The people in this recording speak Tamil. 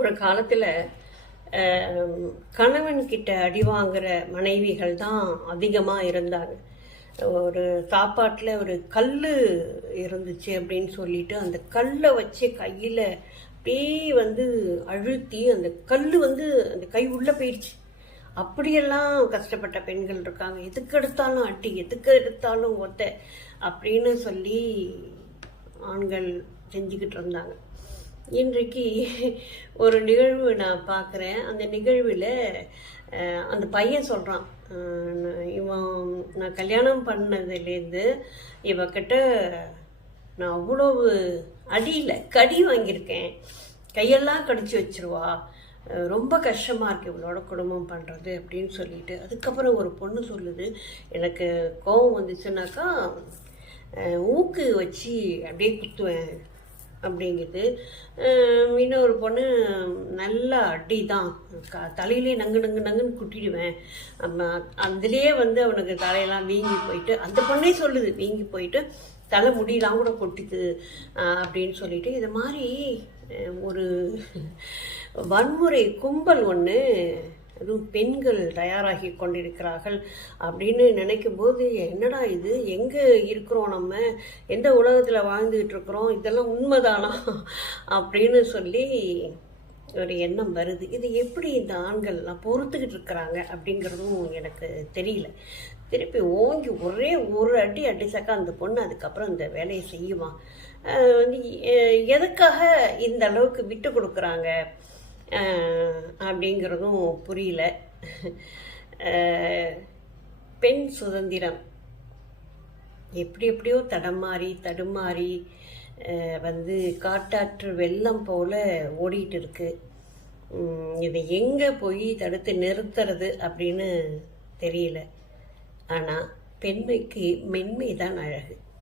ஒரு காலத்தில் கணவன்கிட்ட அடி வாங்குற மனைவிகள் தான் அதிகமாக இருந்தாங்க. ஒரு சாப்பாட்டில் ஒரு கல் இருந்துச்சு அப்படின்னு சொல்லிட்டு அந்த கல்லை வச்சு கையில் அப்படியே அழுத்தி அந்த கல் அந்த கை உள்ளே போயிடுச்சு. அப்படியெல்லாம் கஷ்டப்பட்ட பெண்கள் இருக்காங்க. எதுக்கு எடுத்தாலும் அடி, எதுக்கு எடுத்தாலும் ஒத்த அப்படின்னு சொல்லி ஆண்கள் செஞ்சுக்கிட்டு இருந்தாங்க. இன்றைக்கு ஒரு நிகழ்வு நான் பார்க்குறேன். அந்த நிகழ்வில் அந்த பையன் சொல்கிறான், நான் கல்யாணம் பண்ணதுலேருந்து இவக்கிட்ட நான் அவ்வளவு அடியில் கடி வாங்கியிருக்கேன், கையெல்லாம் கடிச்சு வச்சிருவா, ரொம்ப கஷ்டமாக இருக்குது இவளோட குடும்பம் பண்ணுறது அப்படின்னு சொல்லிட்டு. அதுக்கப்புறம் ஒரு பொண்ணு சொல்லுது, எனக்கு கோபம் வந்துச்சுன்னாக்கா ஊக்கு வச்சு அப்படியே குத்துவேன் அப்படிங்குது. இன்னொரு பொண்ணு நல்லா அடி தான், தலையிலே நங்கு நங்கு நங்குன்னு குட்டிடுவேன், அதுலேயே அவனுக்கு தலையெல்லாம் வீங்கி போயிட்டு, அந்த பொண்ணே சொல்லுது வீங்கி போயிட்டு தலை முடியெல்லாம் கூட கொட்டிது அப்படின்னு சொல்லிட்டு. இது மாதிரி ஒரு வன்முறை கும்பல் ஒன்று அதுவும் பெண்கள் தயாராகி கொண்டிருக்கிறார்கள் அப்படின்னு நினைக்கும் போது, என்னடா இது, எங்கே இருக்கிறோம், நம்ம எந்த உலகத்தில் வாழ்ந்துகிட்டு இருக்கிறோம், இதெல்லாம் உண்மைதானா அப்படின்னு சொல்லி ஒரு எண்ணம் வருது. இது எப்படி இந்த ஆண்கள்லாம் பொறுத்துக்கிட்டு இருக்கிறாங்க அப்படிங்கிறதும் எனக்கு தெரியல. திருப்பி ஓங்கி ஒரே ஒரு அடி அடிச்சாக்கா அந்த பொண்ணு அதுக்கப்புறம் இந்த வேலையை செய்யுமா? எதுக்காக இந்த அளவுக்கு விட்டு கொடுக்குறாங்க அப்படிங்கிறதும் புரியல. பெண் சுதந்திரம் எப்படியோ தடுமாறி காட்டாற்று வெள்ளம் போல ஓடிட்டு இருக்கு. இதை எங்கே போய் தடுத்து நிறுத்துறது அப்படின்னு தெரியல. ஆனால் பெண்மைக்கு மென்மை தான் அழகு.